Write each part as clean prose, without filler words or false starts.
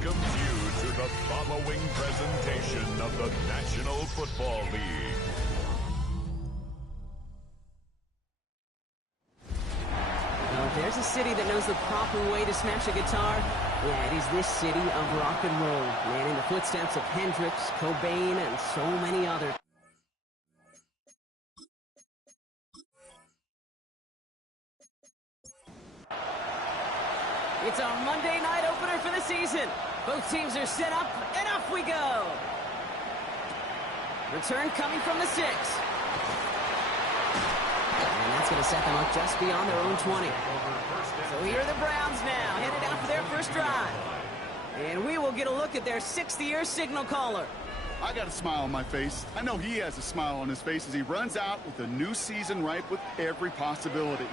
welcomes you to the following presentation of the National Football League. Now, if there's a city that knows the proper way to smash a guitar, yeah, it is this city of rock and roll, man, in the footsteps of Hendrix, Cobain, and so many others. It's our Monday night opener for the season. Both teams are set up, and off we go. Return coming from the 6. And that's going to set them up just beyond their own 20. So here are the Browns now, headed out for their first drive. And we will get a look at their 6th-year signal caller. I got a smile on my face. I know he has a smile on his face as he runs out with a new season ripe with every possibility.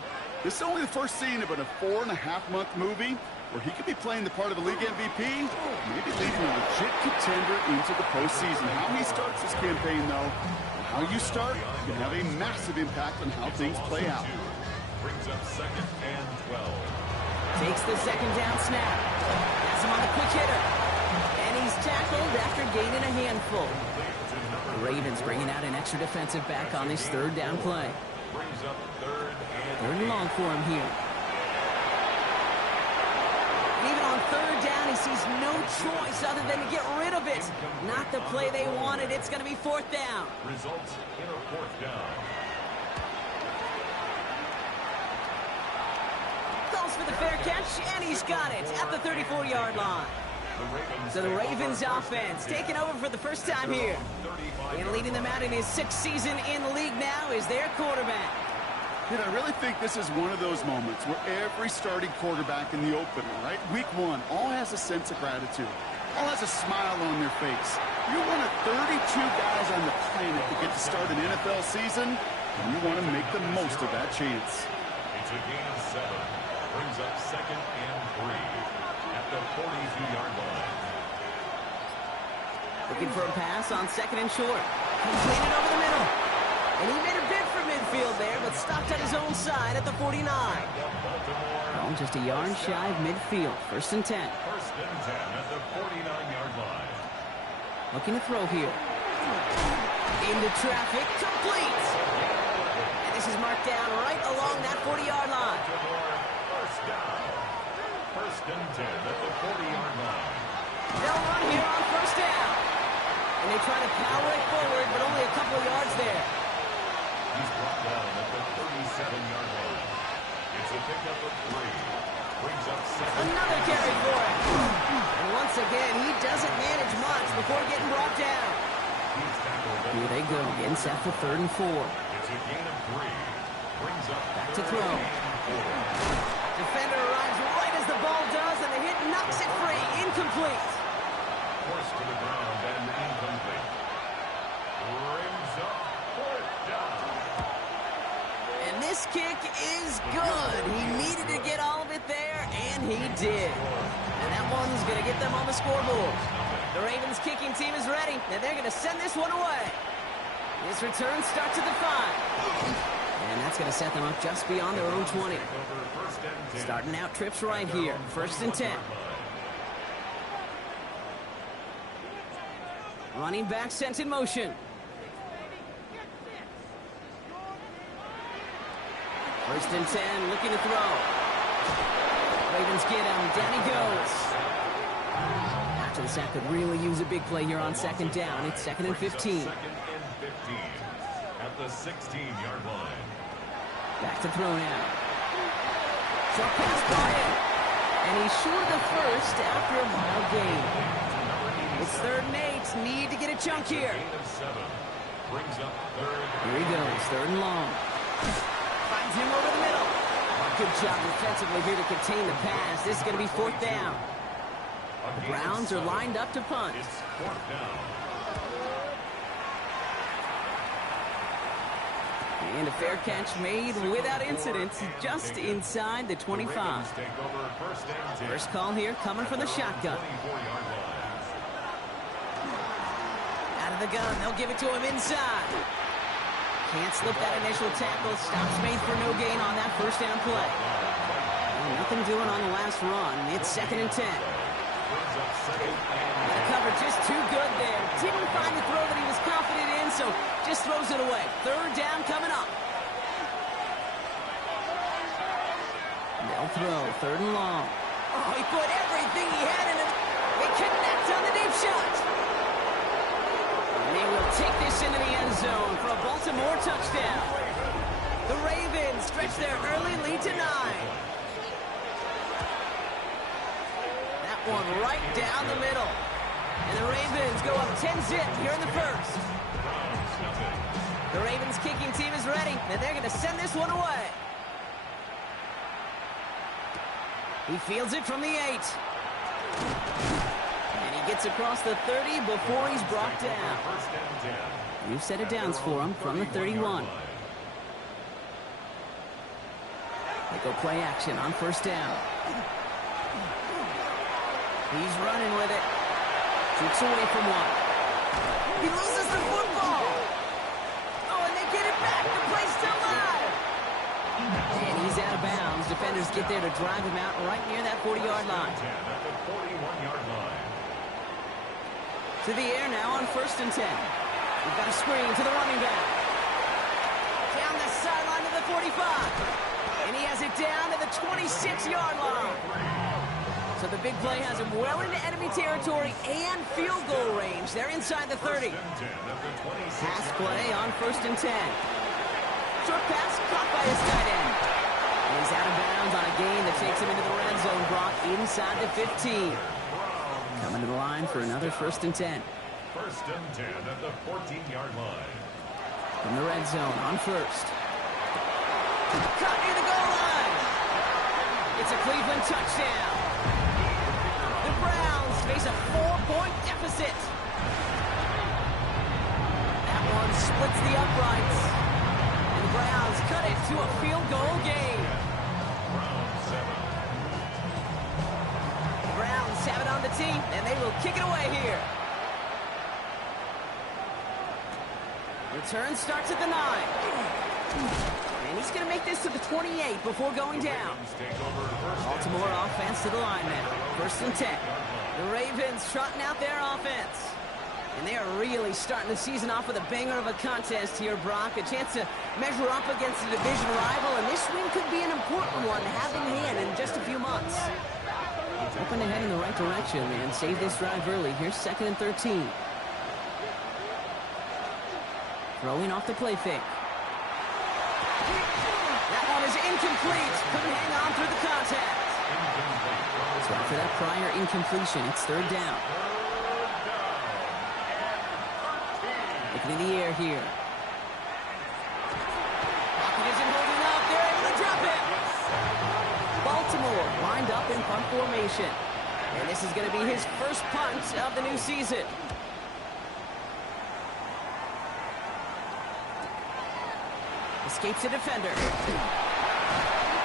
This is only the first scene of a 4.5-month movie where he could be playing the part of a league MVP, maybe leading a legit contender into the postseason. How he starts his campaign, though, how you start can have a massive impact on how things play out. Brings up 2nd and 12. Takes the second down snap. Has him on the quick hitter. And he's tackled after gaining a handful. The Ravens bringing out an extra defensive back on this 3rd down play. Brings up 3rd and long for him here. Even on 3rd down, he sees no choice other than to get rid of it. Not the play they wanted. It's going to be 4th down. Results in a 4th down. Calls for the fair catch, and he's got it at the 34-yard line. So the Ravens offense taking over for the first time here. And leading them out in his 6th season in the league now is their quarterback. And I really think this is one of those moments where every starting quarterback in the opener, right? Week 1, all has a sense of gratitude. All has a smile on their face. You're one of 32 guys on the planet that get to start an NFL season, and you want to make the most of that chance. It's a gain of 7. Brings up 2nd and 3 at the 42-yard line. Looking for a pass on 2nd and short. Completed over the middle. And he made a bid for midfield there, but stopped at his own side at the 49. Oh, just a yard shy of midfield. 1st and 10. 1st and 10 at the 49-yard line. Looking to throw here. Into traffic. Complete. And this is marked down right along that 40-yard line. First down. 1st and 10 at the 40-yard line. They'll run here on 1st down. And they try to power it forward, but only a couple of yards there. He's brought down at the 37-yard line. It's a pickup of 3. Brings up 7. Another carry for him. And once again, he doesn't manage much before getting brought down. Here they go, getting set for 3rd and 4. It's a gain of 3. Brings up back to throw. Defender arrives right as the ball does, and the hit knocks it free. Incomplete. Forced to the ground and incomplete. Brings up 4th down. And this kick is good. He needed to get all of it there, and he did. And that one's going to get them on the scoreboard. The Ravens kicking team is ready, and they're going to send this one away. This return starts at the 5. And that's going to set them up just beyond their own 20. Starting out trips right here. 1st and 10. Running back sent in motion. 1st and 10, looking to throw. Ravens get him. Down he goes. After the sack could really use a big play here on 2nd down. It's 2nd and 15. 2nd and 15 at the 16-yard line. Back to throw now. Short pass by him. And he's short of the first after a mile gain. It's 3rd and 8. Need to get a chunk here. Brings up 3rd. Here he goes. 3rd and long. Finds him over the middle. Good job defensively here to contain the pass. This is going to be 4th down. The Browns are lined up to punt. It's 4th down. And a fair catch made without incident, just inside the 25. First call here coming from the shotgun. Out of the gun, they'll give it to him inside. Can't slip that initial tackle. Stops made for no gain on that 1st down play. Well, nothing doing on the last run. It's 2nd and 10. Brings up second and The cover just too good there. Didn't find the throw that he was confident in, so just throws it away. Third down coming up. They'll throw, third and long. Oh, he put everything he had in it. They connect on the deep shot. And they will take this into the end zone for a Baltimore touchdown. The Ravens stretch their early lead to 9. That one right down the middle. And the Ravens go up 10-zip here in the first. The Ravens kicking team is ready, and they're going to send this one away. He fields it from the 8. And he gets across the 30 before he's brought down. New set of downs for him from the 31. They go play action on first down. He's running with it. Shoots away from one. He loses the football. Oh, and they get it back. The play's still live. And he's out of bounds. Defenders get there to drive him out right near that 40-yard line. To the air now on first and 10. We've got a screen to the running back. Down the sideline to the 45. And he has it down to the 26-yard line. So the big play has him well into enemy territory and field goal range. They're inside the 30. Pass play on first and 10. Short pass caught by his tight end. And he's out of bounds on a gain that takes him into the red zone. Brock inside the 15. Coming to the line for another first and 10. First and 10 at the 14-yard line. From the red zone on first. Caught near the goal line. It's a Cleveland touchdown. The Browns face a 4-point deficit. That one splits the uprights. And the Browns cut it to a field goal game. The Browns have it on the team, and they will kick it away here. Return starts at the 9. And he's going to make this to the 28 before going down. Baltimore offense to the line now. First and 10. The Ravens trotting out their offense. And they are really starting the season off with a banger of a contest here, Brock. A chance to measure up against a division rival, and this win could be an important one to have in hand in just a few months. Hoping to head in the right direction and save this drive early. Here's second and 13. Throwing off the play fake. That one is incomplete. Couldn't hang on through the contact. So after that prior incompletion, it's third down. Looking in the air here. Pocket isn't holding up. They're able to drop it. Baltimore lined up in punt formation. And this is going to be his first punt of the new season. Escapes a defender.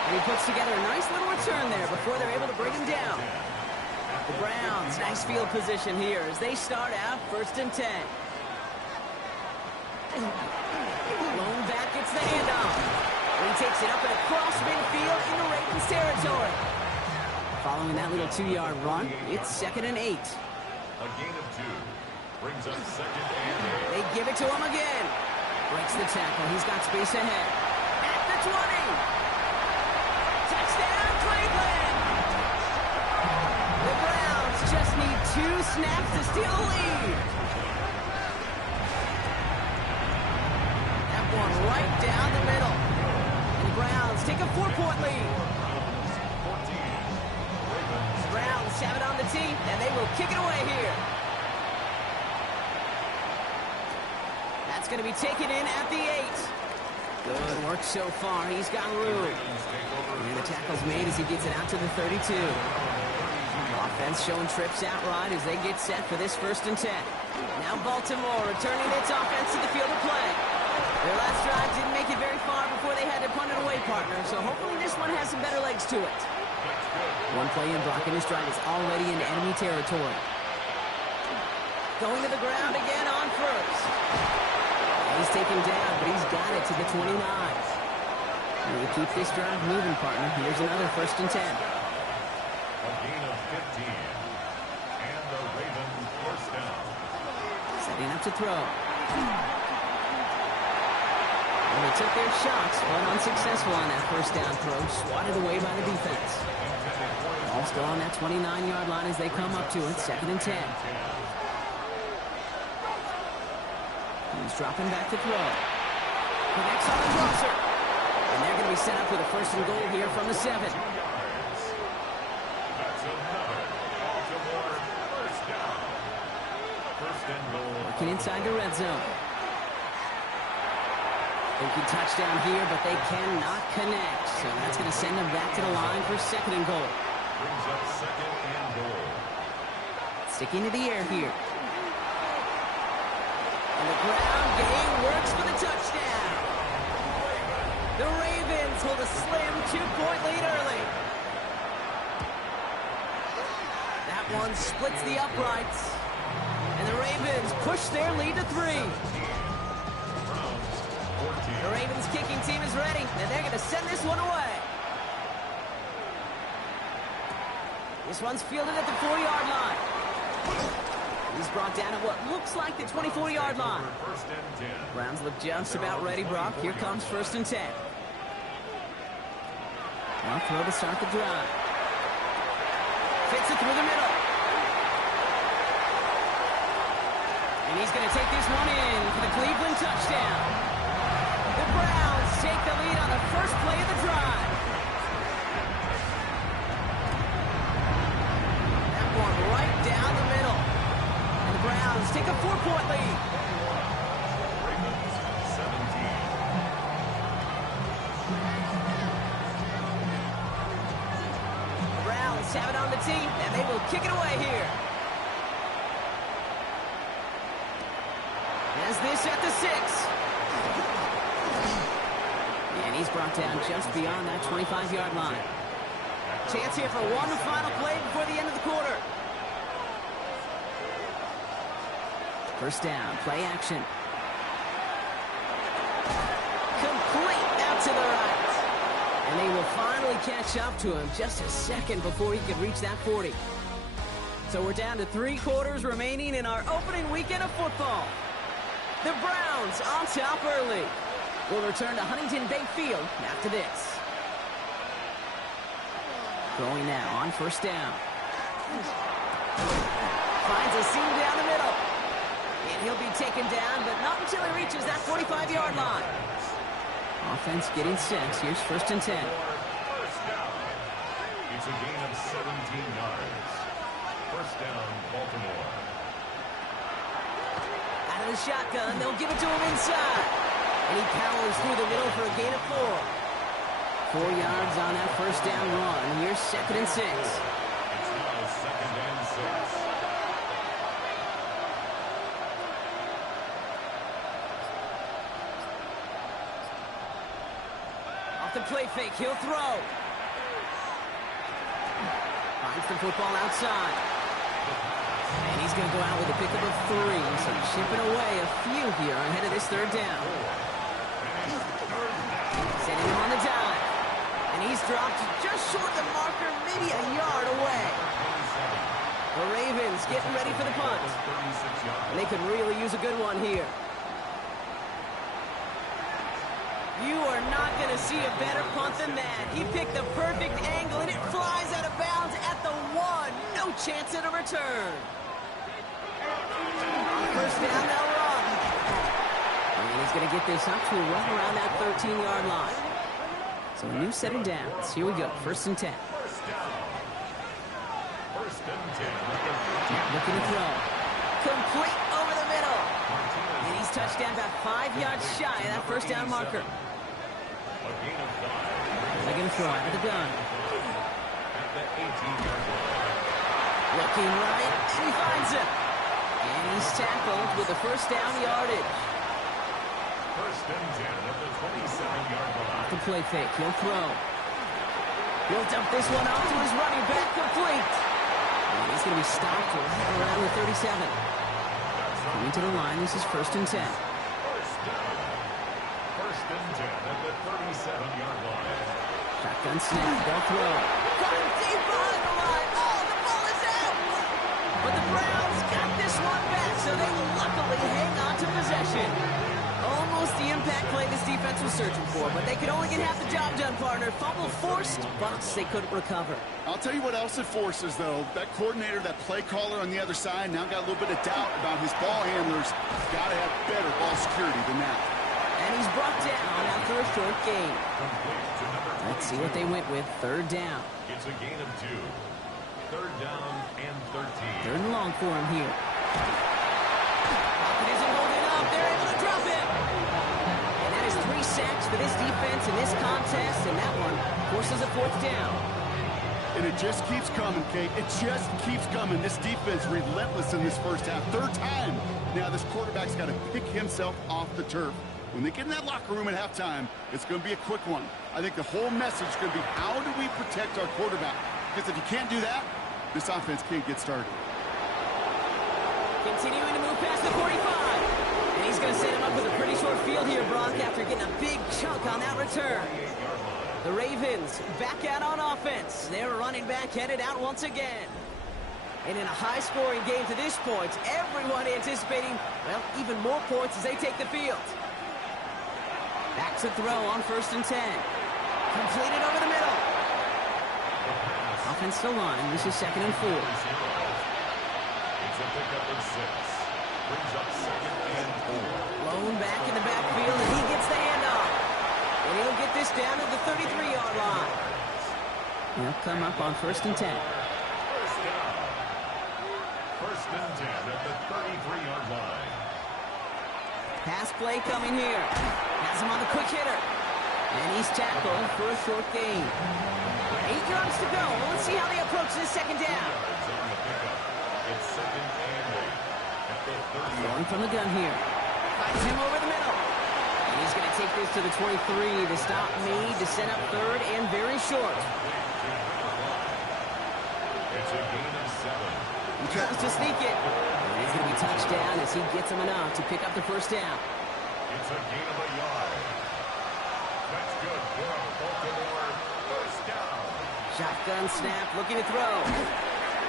And he puts together a nice little return there before they're able to bring him down. The Browns, nice field position here as they start out first and 10. Lone back gets the handoff. And he takes it up and across midfield into Ravens territory. Following that little 2-yard run, it's second and 8. A gain of 2. Brings up second and 8. They give it to him again. Breaks the tackle. He's got space ahead. At the 20. Touchdown, Cleveland. The Browns just need 2 snaps to steal a lead. That one right down the middle. And the Browns take a 4-point lead. The Browns have it on the team, and they will kick it away here. That's going to be taken in at the 8. Good work so far. He's got room. And the tackle's made as he gets it out to the 32. Offense showing trips out right as they get set for this first and 10. Now Baltimore returning its offense to the field of play. Their last drive didn't make it very far before they had to punt it away, partner. So hopefully this one has some better legs to it. One play in blocking his drive is already into enemy territory. Going to the ground again on first. He's taken down, but he's got it to the 29. We'll keep this drive moving, partner. Here's another first and 10. A gain of 15. to throw. And they took their shots, but unsuccessful on that first down throw. Swatted away by the defense. Ball still on that 29-yard line as they come up to it. 2nd and 10. He's dropping back to throw. Connects on the crosser. And they're going to be set up with a 1st and goal here from the 7. That's another Baltimore first down. 1st and goal. Working inside the red zone. Thinking touchdown here, but they cannot connect. So that's going to send them back to the line for 2nd and goal. Brings up 2nd and goal. Sticking to the air here. And the ground game works for the touchdown. The Ravens hold a slim 2-point lead early. That one splits the uprights. And the Ravens push their lead to 3. The Ravens kicking team is ready, and they're going to send this one away. This one's fielded at the 4-yard line. He's brought down at what looks like the 24-yard line. Browns look just about ready, Brock. Here comes 1st and 10. Now throw to start the drive. Fits it through the middle. And he's going to take this one in for the Cleveland touchdown. The Browns take the lead on the first play of the drive. That one right down the middle. And the Browns take a 4-point lead. Ravens 17. The Browns have it on the tee, and they will kick it away here. As this at the 6. And he's brought down just beyond that 25-yard line. Chance here for one final play before the end of the quarter. 1st down, play action. Complete out to the right. And they will finally catch up to him just a second before he could reach that 40. So we're down to 3 quarters remaining in our opening weekend of football. The Browns on top early. Will return to Huntington Bank Field after this. Going now on 1st down. Finds a seam down the middle. And he'll be taken down, but not until he reaches that 45-yard line. Offense getting set. Here's 1st and 10. First down. It's a gain of 17 yards. 1st down, Baltimore. Out of the shotgun, they'll give it to him inside. And he powers through the middle for a gain of 4. 4 yards on that 1st down run. Here's 2nd and 6. It's now 2nd and 6. Off the play fake, he'll throw. Finds the football outside. And he's going to go out with a pickup of 3. So chipping away a few here ahead of this 3rd down. Setting him on the dive. And he's dropped just short of the marker, maybe a yard away. The Ravens getting ready for the punt. And they could really use a good one here. You are not going to see a better punt than that. He picked the perfect angle, and it flies out of bounds at the 1. No chance at a return. 1st down, they'll run. And he's going to get this up to right around that 13-yard line. So a new set of downs. Here we go. 1st and 10. Looking to throw. Complete over the middle. And he's touched down about 5 yards shy of that 1st down marker. They're going to throw out of the gun. Looking right, and he finds it. And he's tackled with the 1st down yardage. 1st and 10 at the 27-yard line. Off the play fake, he'll throw. He'll dump this one off to his running back, complete. And he's going to be stopped right around the 37. Coming to the line, this is 1st and 10. 1st and 10 at the 37-yard line. Shotgun snap, they'll throw. Got him deep behind the line. Oh, the ball is out. But the Browns got this one back, so they will luckily hang defense was searching for, but they could only get half the job done, partner. Fumble forced, but they couldn't recover. I'll tell you what else it forces, though. That coordinator, that play caller on the other side, now got a little bit of doubt about his ball handlers. Got to have better ball security than that. And he's brought down after a short gain. Let's see what they went with. Third down. It's a gain of 2. Third down and 13. Third and long for him here. Pocket isn't holding up. They're able to drop it. And that is 3 sacks for this defense in this contest, and that one forces a fourth down. And it just keeps coming, Kate. It just keeps coming. This defense relentless in this first half. Third time. Now this quarterback's got to pick himself off the turf. When they get in that locker room at halftime, it's going to be a quick one. I think the whole message is going to be, how do we protect our quarterback? Because if you can't do that, this offense can't get started. Continuing to move past the 45. And he's going to set him up with a pretty short field here, Brock, after getting a big chunk on that return. The Ravens back out on offense. Their running back headed out once again. And in a high-scoring game to this point, everyone anticipating, well, even more points as they take the field. Back to throw on 1st and 10. Completed over the middle. Offensive line. This is 2nd and 4. It's a pickup of 6. Brings up 2nd and 4. Blown back in the backfield, and he gets the handoff. And he'll get this down to the 33-yard line. He'll come up on 1st and 10. First down. 1st and 10 at the 33-yard line. Pass play coming here. Has him on the quick hitter. And he's tackled for a short gain. 8 yards to go. Let's see how they approach this second down. Yards on the pickup. It's 2nd and 8 at the 30. Throwing from the gun here. Finds him over the middle. And he's going to take this to the 23 to stop Meade to set up 3rd and very short. It's a gain of 7. He tries to sneak it. And he's going to be touched down as he gets him enough to pick up the first down. It's a gain of a yard. That's good for Baltimore. First down. Shotgun snap, looking to throw.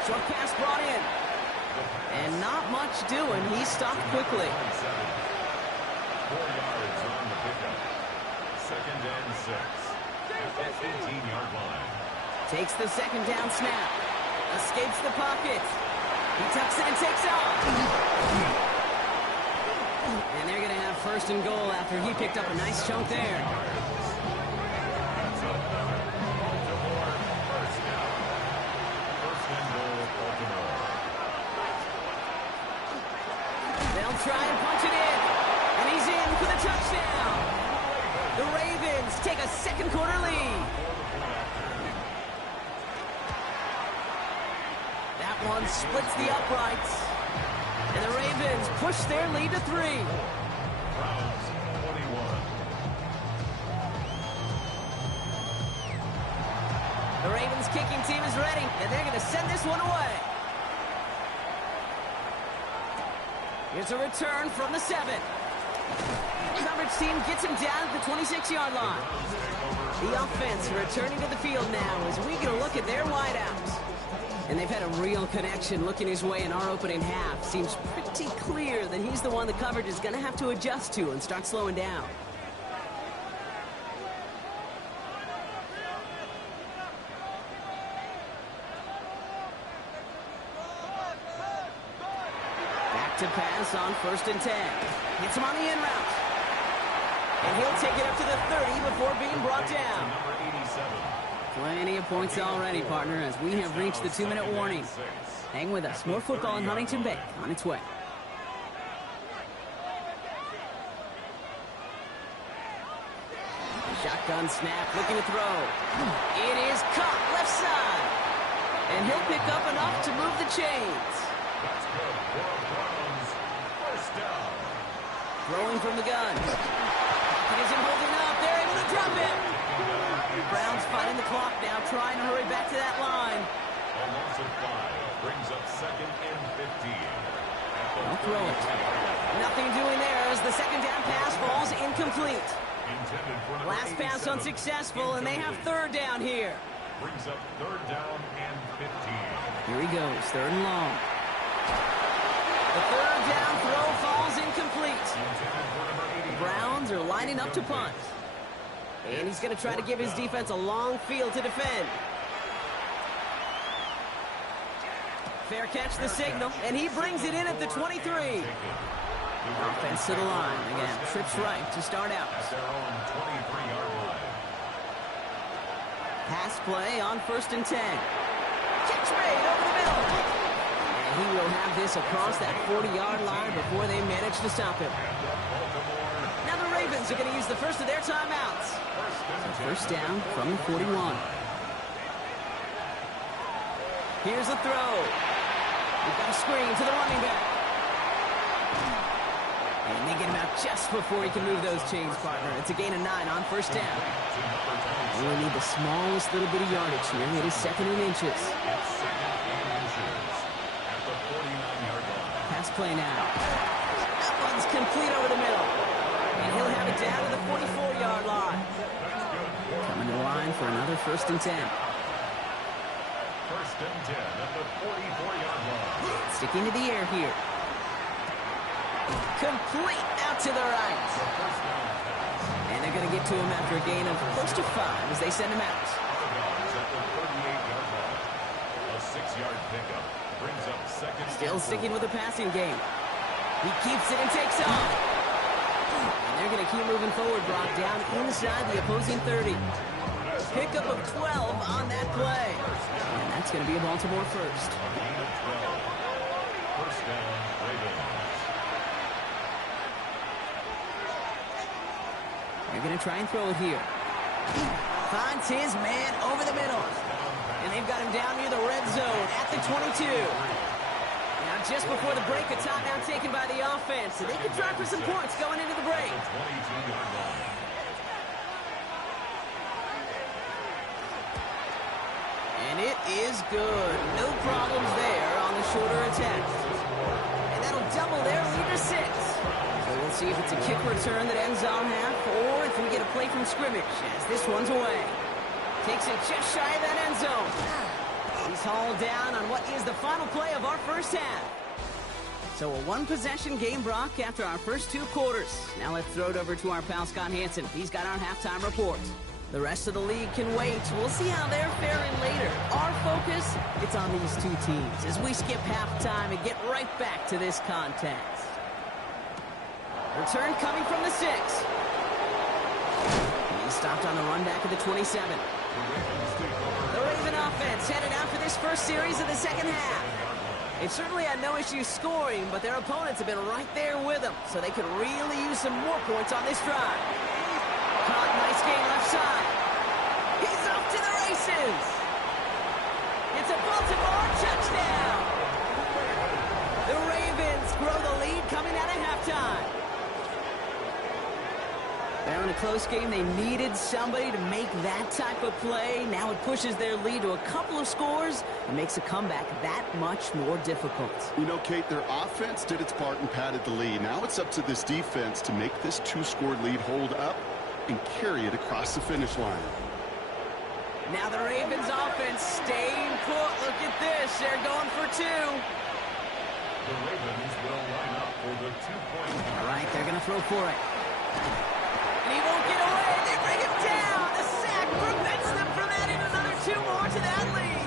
Short pass brought in. And not much doing. He stopped quickly. 4 yards on the pickup. 2nd and 6 at the 15-yard line. Takes the second down snap. Escapes the pocket. He tucks it and takes off. And they're going to have 1st and goal after he picked up a nice chunk there. That's another Baltimore first down. 1st and goal, Baltimore. They'll try and punch it in. And he's in for the touchdown. The Ravens take a second quarter lead. That one splits the uprights. And the Ravens push their lead to 3. Browns 21. The Ravens kicking team is ready, and they're going to send this one away. Here's a return from the 7. Coverage team gets him down at the 26-yard line. The offense returning to the field now as we get a look at their wideouts. And they've had a real connection looking his way in our opening half. Seems pretty clear that he's the one the coverage is going to have to adjust to and start slowing down. Back to pass on 1st and 10. Hits him on the in route. And he'll take it up to the 30 before being brought down. Number 87. Plenty of points already, partner, as we have reached the 2-minute warning. Hang with us. More football in Huntington Bay on its way. Shotgun snap, looking to throw. It is caught left side. And he'll pick up enough to move the chains. That's good for Browns. First down. Throwing from the gun. Pocket isn't holding up. They're able to drop it. Browns fighting the clock now, trying to hurry back to that line. A loss of 5 brings up 2nd and 15. I'll throw it. Nothing doing there as the second down pass falls incomplete. Last pass unsuccessful, and they have 3rd down here. Brings up 3rd down and 15. Here he goes, 3rd and long. The 3rd down throw falls incomplete. The Browns are lining up to punt. And he's going to try to give his defense a long field to defend. Fair catch the signal, and he brings it in at the 23. Offense to the line. Again, trips right to start out. Pass play on 1st and 10. Catch made over the middle. And he will have this across that 40-yard line before they manage to stop him. Now the Ravens are going to use the first of their timeouts. So 1st down from the 41. Here's the throw. We've got a screen to the running back. And they get him out just before he can move those chains, partner. It's a gain of 9 on 1st down. We will need the smallest little bit of yardage here. It is 2nd and inches. Pass play now. That one's complete over the middle. And he'll have it down to the 44-yard line. Coming to the line for another 1st and 10. 1st and 10 at the 44-yard line. Sticking to the air here. Complete out to the right. And they're going to get to him after a gain of close to 5 as they send him out. A 6-yard pickup brings up 2nd. Still sticking with the passing game. He keeps it and takes off. And they're going to keep moving forward, Brock, down inside the opposing 30. Pickup of 12 on that play. And that's going to be a Baltimore first. 1st down, Ravens. They're going to try and throw it here. Finds his man over the middle. And they've got him down near the red zone at the 22. Now just before the break, a timeout taken by the offense. So they can try for some points going into the break. And it is good. No problems there on the shorter attempt. And that'll double their lead to 6. So we'll see if it's a kick return that ends on half, or if we get a play from scrimmage as this one's away. Takes it just shy of that end zone. He's hauled down on what is the final play of our first half. So a one-possession game, Brock, after our first 2 quarters. Now let's throw it over to our pal Scott Hansen. He's got our halftime report. The rest of the league can wait. We'll see how they're faring later. Our focus, it's on these 2 teams as we skip halftime and get right back to this contest. Return coming from the 6. He's stopped on the run back of the 27. The Raven offense headed out for this first series of the second half. They've certainly had no issues scoring, but their opponents have been right there with them, so they could really use some more points on this drive. Caught, nice gain left side. He's off to the races. It's a Baltimore touchdown. The Ravens grow the lead coming out of halftime. They're in a close game. They needed somebody to make that type of play. Now it pushes their lead to a couple of scores and makes a comeback that much more difficult. You know, Kate, their offense did its part and padded the lead. Now it's up to this defense to make this 2-score lead hold up and carry it across the finish line. Now the Ravens offense staying put. Look at this. They're going for 2. The Ravens will line up for the 2-point. All right, they're going to throw for it. He won't get away. They bring him down. The sack prevents them from adding another 2 more to that lead.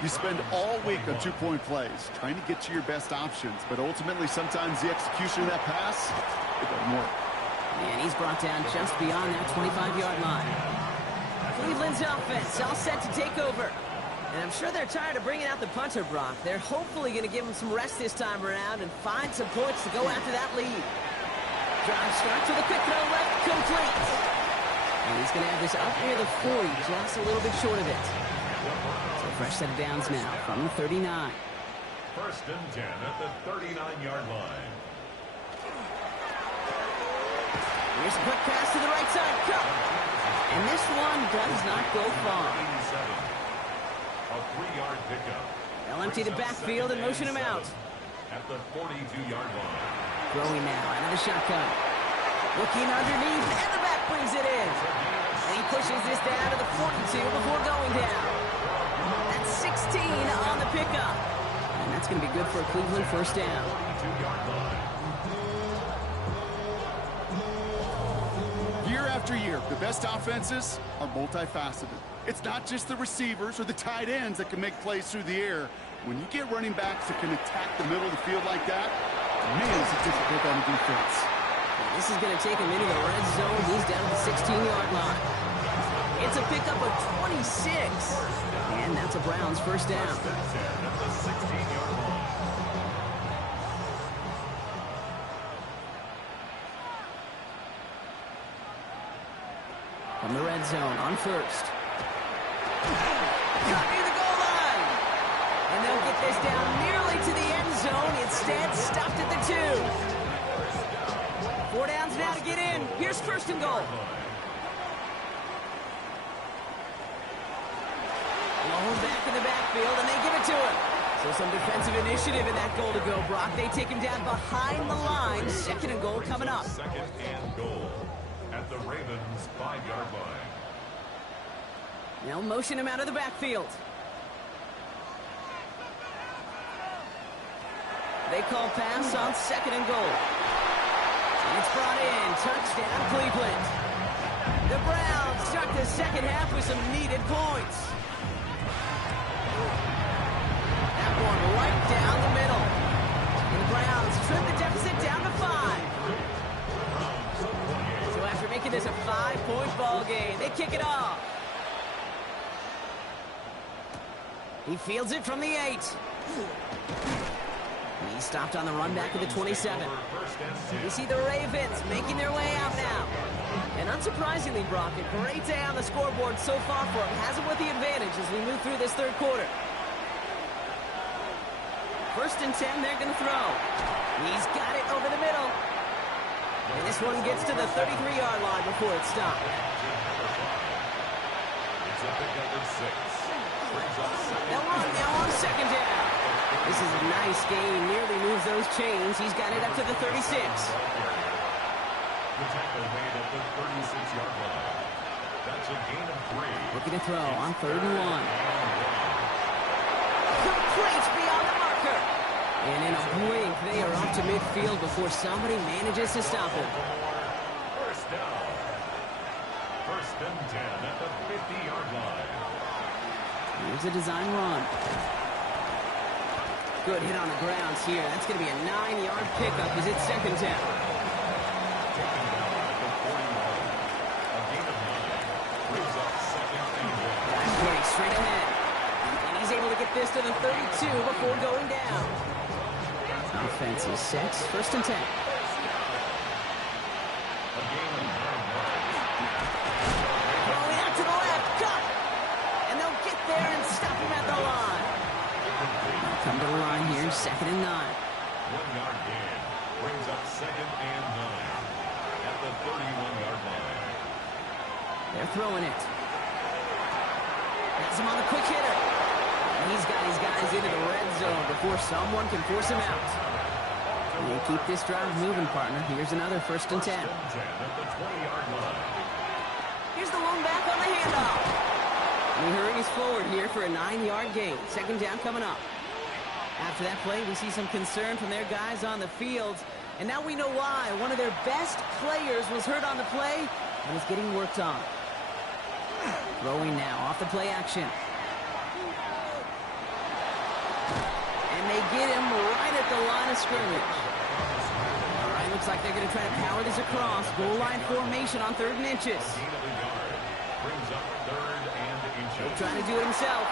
You spend all week on 2-point plays, trying to get to your best options, but ultimately sometimes the execution of that pass, it doesn't work. And he's brought down just beyond that 25-yard line. Cleveland's offense all set to take over. And I'm sure they're tired of bringing out the punter, Brock. They're hopefully going to give him some rest this time around and find some points to go after that lead. Drive start to the quick throw left, complete. And he's going to have this up near the 40, just a little bit short of it. So fresh set of downs now from the 39. 1st and 10 at the 39-yard line. Here's a quick pass to the right side. Cup. And this one does not go far. A 3-yard pickup. They'll empty the backfield and motion him out. At the 42-yard line. Throwing now out of the shotgun. Looking underneath, and the back brings it in. And he pushes this down to the 42 before going down. That's 16 on the pickup. And that's going to be good for a Cleveland 1st down. after year, the best offenses are multifaceted. It's not just the receivers or the tight ends that can make plays through the air. When you get running backs that can attack the middle of the field like that, man, it's difficult on the defense. This is going to take him into the red zone. He's down at the 16-yard line. It's a pickup of 26. And that's a Browns first down. At the 16-yard line. From the red zone on first. Got near the goal line. And they'll get this down nearly to the end zone. Instead, stopped at the 2. 4 downs now to get in. Here's first and goal. Long back in the backfield, and they give it to him. So some defensive initiative in that goal to go, Brock. They take him down behind the line. Second and goal coming up. Second and goal at the Ravens' 5-yard line. They'll motion him out of the backfield. They call pass on second and goal. And it's brought in. Touchdown, Cleveland. The Browns start the second half with some needed points. That one right down the middle. The Browns trim the deficit down to 5. So after making this a 5-point ball game, they kick it off. He fields it from the 8. He stopped on the run back of the 27. We see the Ravens making their way out now. And unsurprisingly, Brock, a great day on the scoreboard so far for him. Has him with the advantage as we move through this third quarter. First and 10, they're going to throw. He's got it over the middle. And this one gets to the 33-yard line before it stopped. It's a pickup of 6. They'll run now on second down. This is a nice gain. Nearly moves those chains. He's got it up to the 36. The tackle made at the 36-yard line. That's a gain of 3. Looking to throw on third and 1. Complete beyond the marker. And in a blink, they are up to midfield before somebody manages to stop him. First down. First and 10 at the 50-yard line. Here's a design run. Good hit on the grounds here. That's going to be a 9-yard pickup as it's second down. Taken down at the 41. A gain of 9. Brings up second and 1. That's great, straight ahead. And he's able to get this to the 32 before going down. Offense is set. First and 10. A gain of 9 yards. Throwing out to the left. Cut. And they'll get there and stop him at the line. Come to the line here, second and 9. 1-yard gain. Brings up second and 9 at the 31-yard line. They're throwing it. Has him on the quick hitter. And he's got his guys into the red zone before someone can force him out. And they keep this drive moving, partner. Here's another first and 10. First and 10 at the 20-yard line. Here's the lone back on the handoff. And he hurries forward here for a 9-yard gain. Second down coming up. After that play, we see some concern from their guys on the field. And now we know why. One of their best players was hurt on the play and is getting worked on. Throwing now off the play action. And they get him right at the line of scrimmage. All right, looks like they're going to try to power this across. Goal line formation on 3rd and inches. Gain of a yard. Brings up 3rd and inches. He'll try to do it himself.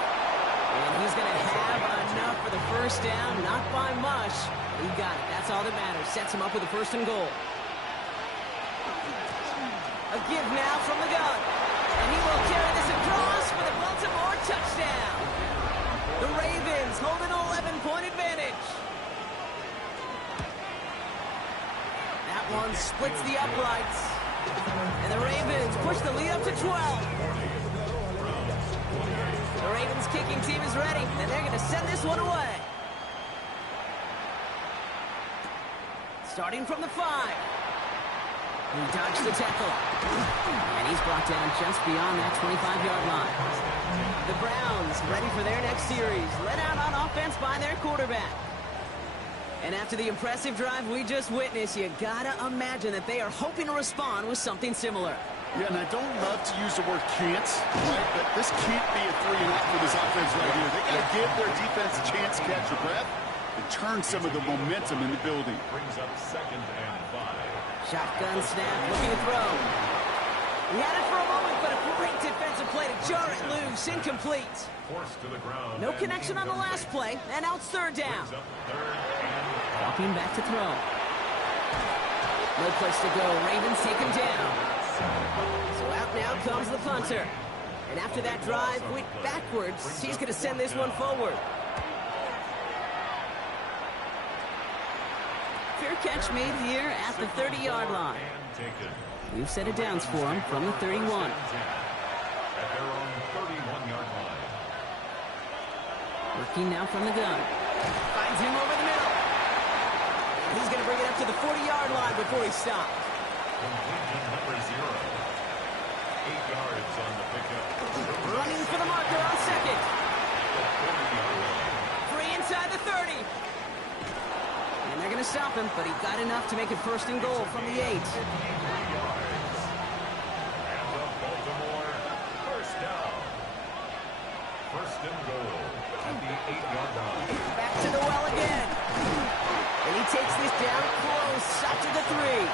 And he's going to have enough for the first down. Not by much. He got it. That's all that matters. Sets him up with a first and goal. A give now from the gun. And he will carry this across for the Baltimore touchdown. The Ravens hold an 11-point advantage. That one splits the uprights. And the Ravens push the lead up to 12. The Ravens kicking team is ready, and they're going to send this one away. Starting from the 5. He dodged the tackle. And he's brought down just beyond that 25-yard line. The Browns ready for their next series. Led out on offense by their quarterback. And after the impressive drive we just witnessed, you gotta imagine that they are hoping to respond with something similar. Yeah, and I don't love to use the word can't, right? But this can't be a 3-and-out for this offense right here. They got to give their defense a chance to catch their breath and turn some of the momentum in the building. Brings up 2nd and 5. Shotgun snap, looking to throw. He had it for a moment, but a great defensive play to jar it loose. Incomplete. Forced to the ground. No connection on the last play, and now it's 3rd down. Brings up 3rd and 5. Walking back to throw. No place to go. Ravens take him down. So out now comes the punter. And after that drive went backwards, he's going to send this one forward. Fair catch made here at the 30-yard line. We've set it downs for him from the 31. At their own 31-yard line. Working now from the gun. Finds him over the middle. He's going to bring it up to the 40-yard line before he stops. Completion number 0. 8 yards on the pickup. Running for the marker on 2nd. The 40-yard line. Free inside the 30. And they're going to stop him, but he got enough to make it 1st and goal from the 8. 3 yards. And the Baltimore 1st down. 1st and goal at the 8-yard line. Back to the well again. And he takes this down close up to the 3.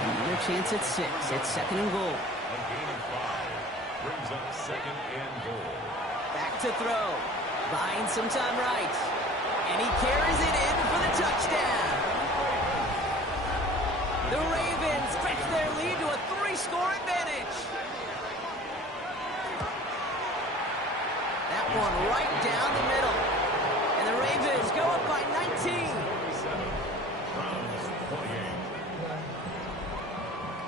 Another chance at 6. It's 2nd and goal. A gain of 5. Brings up 2nd and goal. Back to throw. Buying some time right. And he carries it in for the touchdown. The Ravens stretch their lead to a 3-score advantage. That one right down the middle. And the Ravens go up by 19. Browns 28.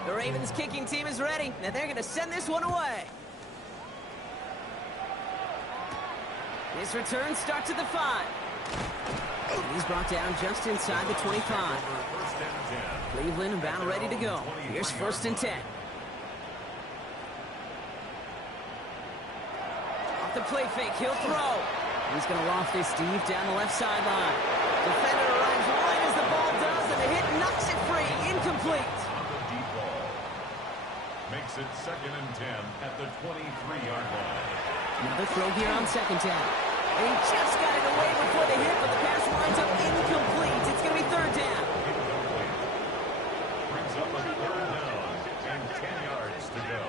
The Ravens kicking team is ready, and they're going to send this one away. This return starts at the 5. He's brought down just inside the 25. 1st and 10. Cleveland about ready to go. Here's 1st and 10. Off the play fake, he'll throw. He's going to loft this deep down the left sideline. Defender arrives right as the ball does, and the hit knocks it free. Incomplete. On the deep ball. Makes it 2nd and 10 at the 23-yard line. Another throw here on 2nd down. And he just got it away before the hit, but the pass winds up incomplete. It's going to be 3rd down. Incomplete. Brings up a 3rd down and 10 yards to go.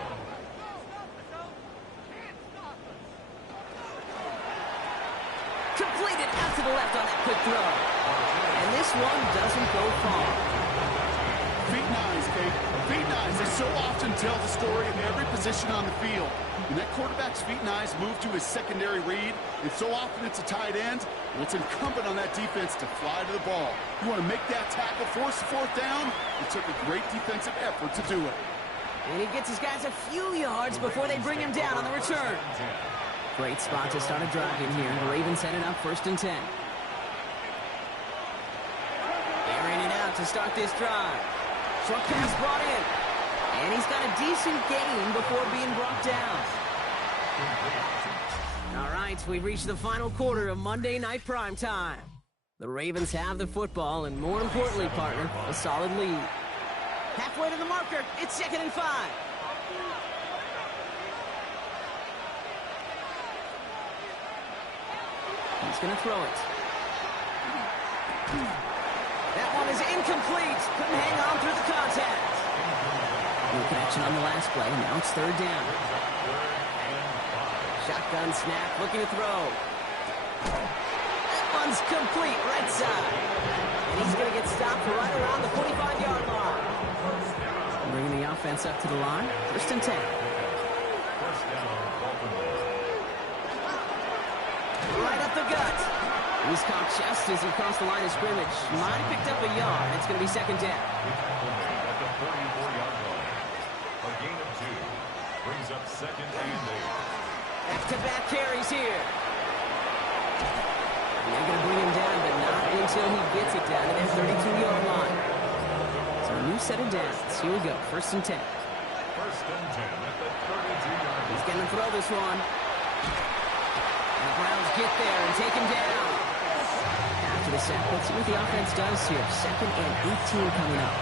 Completed out to the left on that quick throw. And this one doesn't go far. Feet nice, Kate. Feet nice. They so often tell the story in every position on the field. When that quarterback's feet and eyes move to his secondary read, and so often it's a tight end, well, it's incumbent on that defense to fly to the ball. You want to make that tackle, force the 4th down. It took a great defensive effort to do it. And he gets his guys a few yards before they bring him down on the return. Great spot to start a drive in here. The Ravens set it up 1st and 10. Airing it out to start this drive. Short pass brought in. And he's got a decent gain before being brought down. All right, we've reached the final quarter of Monday Night Primetime. The Ravens have the football, and more importantly, partner, a solid lead. Halfway to the marker, it's 2nd and 5. He's going to throw it. That one is incomplete. Couldn't hang on through the contact. No connection on the last play. Now it's 3rd down. Shotgun snap, looking to throw. That one's complete, right side. And he's going to get stopped right around the 45-yard line. Bringing the offense up to the line. 1st and 10. 1st down, Baltimore. Right up the gut. He's caught just as he crossed the line of scrimmage. Might have picked up a yard. It's going to be 2nd down. At the 44-yard line. A gain of 2. Brings up 2nd and 8. Back-to-back carries here. And they're going to bring him down, but not until he gets it down to that 32-yard line. So a new set of downs. Here we go. 1st and 10. 1st and 10 at the 32-yard line. He's going to throw this one. And the Browns get there and take him down. After the sack, let's see what the offense does here. 2nd and 18 coming up.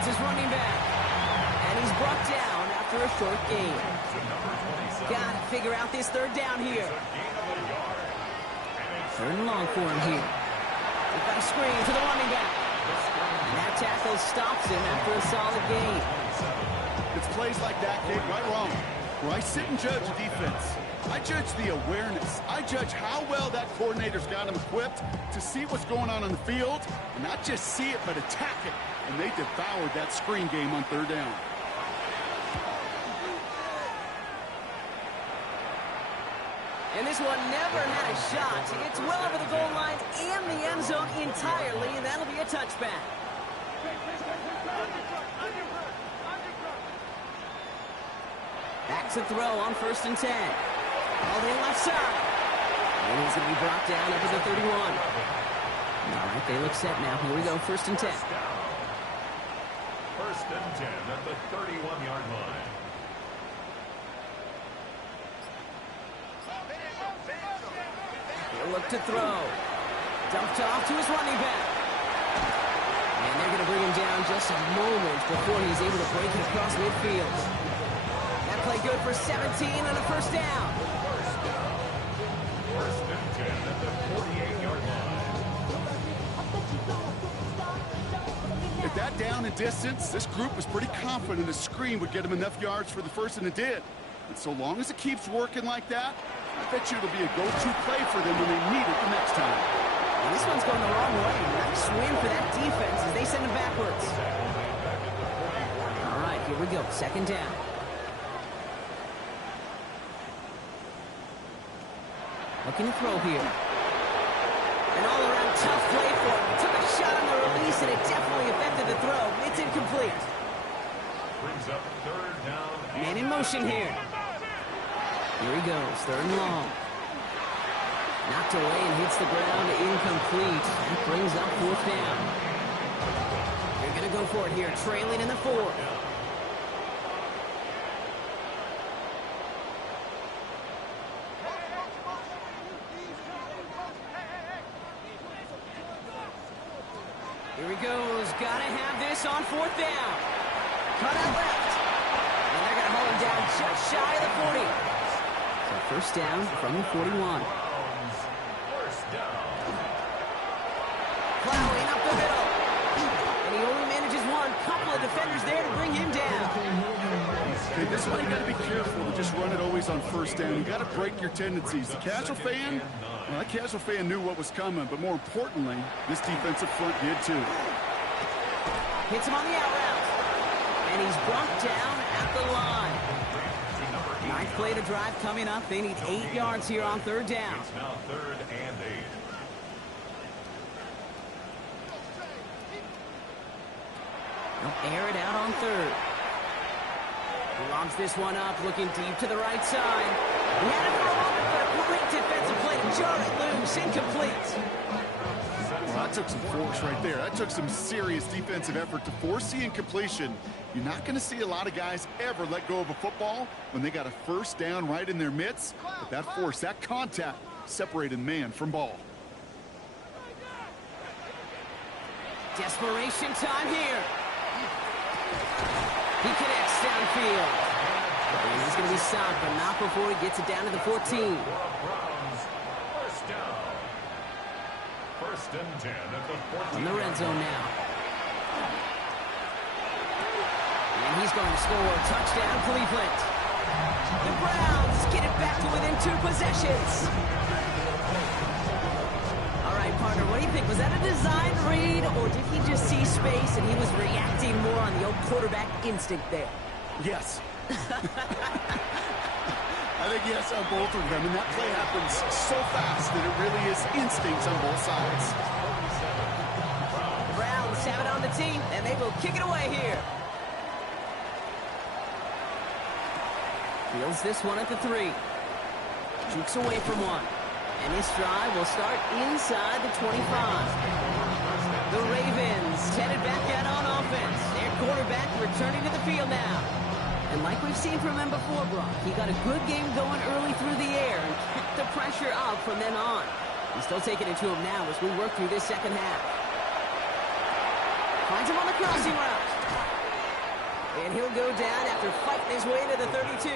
It's his running back. And he's brought down after a short gain. Got to figure out this third down here. Third and long for him here. We've got a screen to the running back. And that tackle stops him after a solid gain. It's plays like that, Kate, right wrong. Where I sit and judge a defense. I judge the awareness. I judge how well that coordinator's got him equipped to see what's going on the field, and not just see it, but attack it. And they devoured that screen game on third down. And this one never had a shot. It's well over the goal line and the end zone entirely, and that'll be a touchback. Back to throw on 1st and 10. All in left side. And he's going to be brought down up to the 31. All right, they look set now. Here we go, 1st and 10. 1st and 10 at the 31-yard line. He'll look to throw. Dumped off to his running back. And they're going to bring him down just a moment before he's able to break it across midfield. That play good for 17 and a first down. 1st and 10 at the 48-yard line. At that down and distance, this group was pretty confident a screen would get him enough yards for the first, and it did. And so long as it keeps working like that, I bet you it'll be a go-to play for them when they need it the next time. And this one's going the wrong way. Nice win for that defense as they send him backwards. All right, here we go. 2nd down. Looking to throw here. An all-around tough play for him. Took a shot on the release, and it definitely affected the throw. It's incomplete. Brings up 3rd down. Man in motion here. Here he goes, 3rd and long. Knocked away and hits the ground, incomplete. That brings up 4th down. They're going to go for it here, trailing in the 4. Here he goes, got to have this on 4th down. Cut out left. And they're going to hold him down just shy of the 40. So 1st down from the 41. Plowing up the middle. And he only manages one. Couple of defenders there to bring him down. Okay, this one you got to be careful to just run it always on 1st down. You got to break your tendencies. The casual fan, well, that casual fan knew what was coming, but more importantly, this defensive front did too. Hits him on the out route. And he's brought down at the line. 9th play to drive coming up. They need 8 yards here on 3rd down. It's now 3rd and 8. They'll air it out on 3rd. He launches this one up, looking deep to the right side. He had it for a moment, but a great defensive play to jar it loose. Incomplete. Well, that took some force right there. That took some serious defensive effort to force the incompletion. You're not going to see a lot of guys ever let go of a football when they got a 1st down right in their midst. But that force, that contact, separated man from ball. Desperation time here. He connects downfield. And he's going to be stopped, but not before he gets it down to the 14. Browns, 1st down. 1st and 10 at the 14. In the red zone now. And he's going to score. Touchdown, Cleveland. The Browns get it back to within 2 possessions. All right, partner, what do you think? Was that a design read, or did he just see space and he was reacting more on the old quarterback instinct there? Yes. I think yes on both of them, and that play happens so fast that it really is instincts on both sides. The Browns have it on the team, and they will kick it away here. Fields this one at the 3. Jukes away from one. And this drive will start inside the 25. The Ravens headed back out on offense. Their quarterback returning to the field now. And like we've seen from him before, Brock, he got a good game going early through the air and kept the pressure up from then on. He's still taking it to him now as we work through this 2nd half. Finds him on the crossing route. And he'll go down after fighting his way to the 32.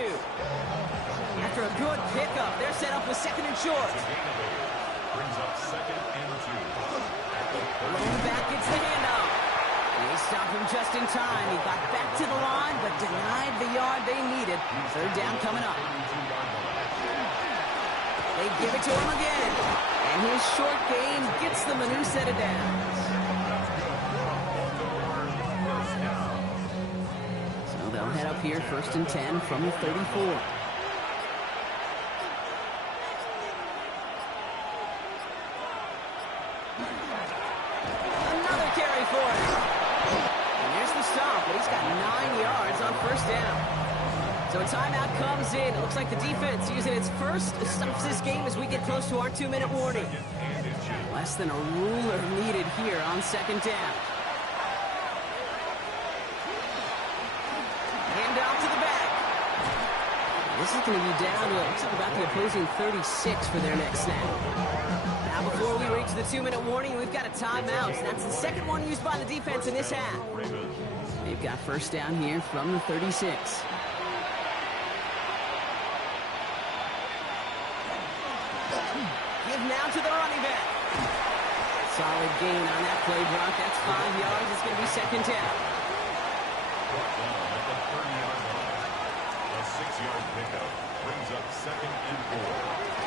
After a good pickup, they're set up with second and short. Brings up second and 2. Lone back gets the handoff. They stop him just in time. He got back to the line, but denied the yard they needed. Third down coming up. They give it to him again. And his short gain gets them a new set of downs. So they'll head up here first and 10 from the 34. Another carry for him. And there's the stop, but he's got 9 yards on first down. So a timeout comes in. It looks like the defense using its first stops this game as we get close to our 2-minute warning. Less than a ruler needed here on second down. Hand out to the back. This is going to be down to, looks like about the opposing 36 for their next snap. Now before we reach the 2-minute warning, we've got a timeout. That's the second one used by the defense in this half. They've got first down here from the 36. Give now to the running back. Solid gain on that play, Brock. That's 5 yards. It's going to be second down. Brought down at the 30-yard line. A 6-yard pickup brings up second and 4.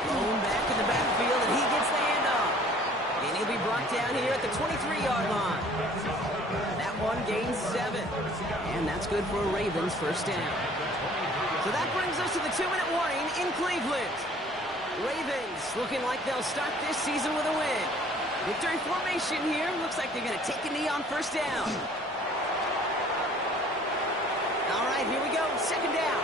Thrown back in the backfield, and he gets the handoff. And he'll be brought down here at the 23-yard line. That one gains 7. And that's good for a Ravens first down. So that brings us to the 2-minute warning in Cleveland. Ravens looking like they'll start this season with a win. Victory formation here. Looks like they're going to take a knee on first down. All right, here we go. Second down.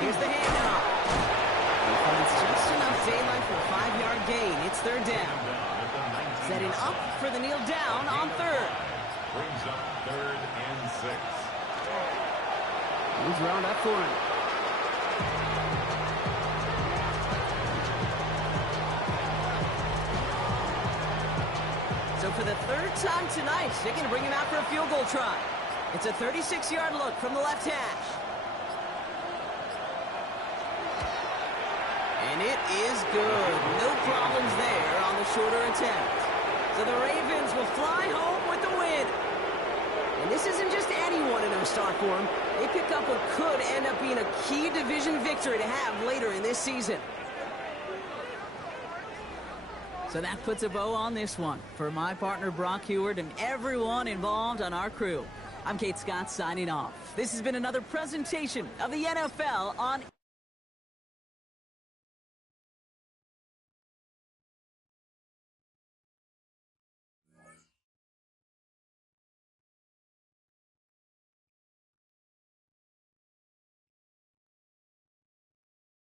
Here's the handoff. He finds just enough daylight for a 5-yard gain. It's third down. Setting up for the kneel down on third. Brings up third and 6. He's round up for him. So for the third time tonight, they're going to bring him out for a field goal try. It's a 36-yard look from the left hash. And it is good. No problems there on the shorter attempt. So the Ravens will fly home with the win. And this isn't just anyone in their start form. They pick up what could end up being a key division victory to have later in this season. So that puts a bow on this one. For my partner Brock Heward and everyone involved on our crew, I'm Kate Scott signing off. This has been another presentation of the NFL on